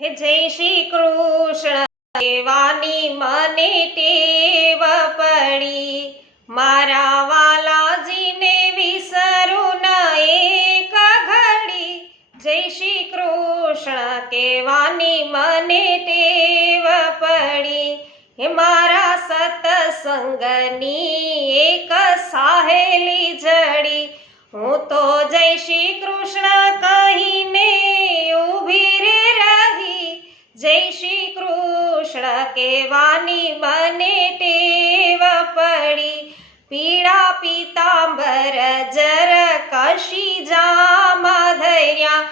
હે જય શ્રી કૃષ્ણ કહેવાની મને ટેવ પડી, મારા વાલાજીને વિસરું ન એક ઘડી. જય શ્રી કૃષ્ણ કહેવાની મને ટેવ પડી, હે મારા સત્સંગની એક સાહેલી જડી. હું તો જય શ્રી કૃષ્ણ કહીને ઊભી રે રહી, જય શ્રી કૃષ્ણ કહેવાની મને ટેવ પડી. પીળા પીતાંબર જર કશી જામાં ધર્યા,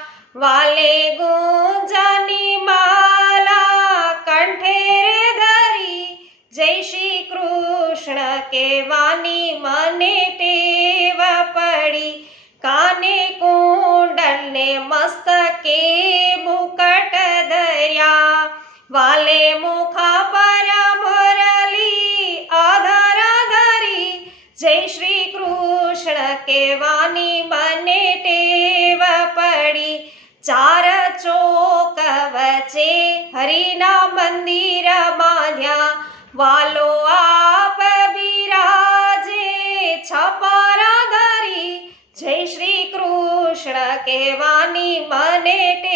વાલે ગુંજાની માલા કંઠે રે ધરી. જય શ્રી કૃષ્ણ કહેવાની મને ટેવ પડી, કાને કુંડલ ને મસ્તકે મુકટ ધર્યા, વાલે મુખા પર મુરલી આધાર ધરી. જય શ્રી કૃષ્ણ કહેવાની મને ટેવ પડી. ચાર ચોક વચ્ચે હરિના મંદિર બાંધ્યા, વાલો આપ બિરાજે છપારા ધરી. જય શ્રી કૃષ્ણ કહેવાની મને ટેવ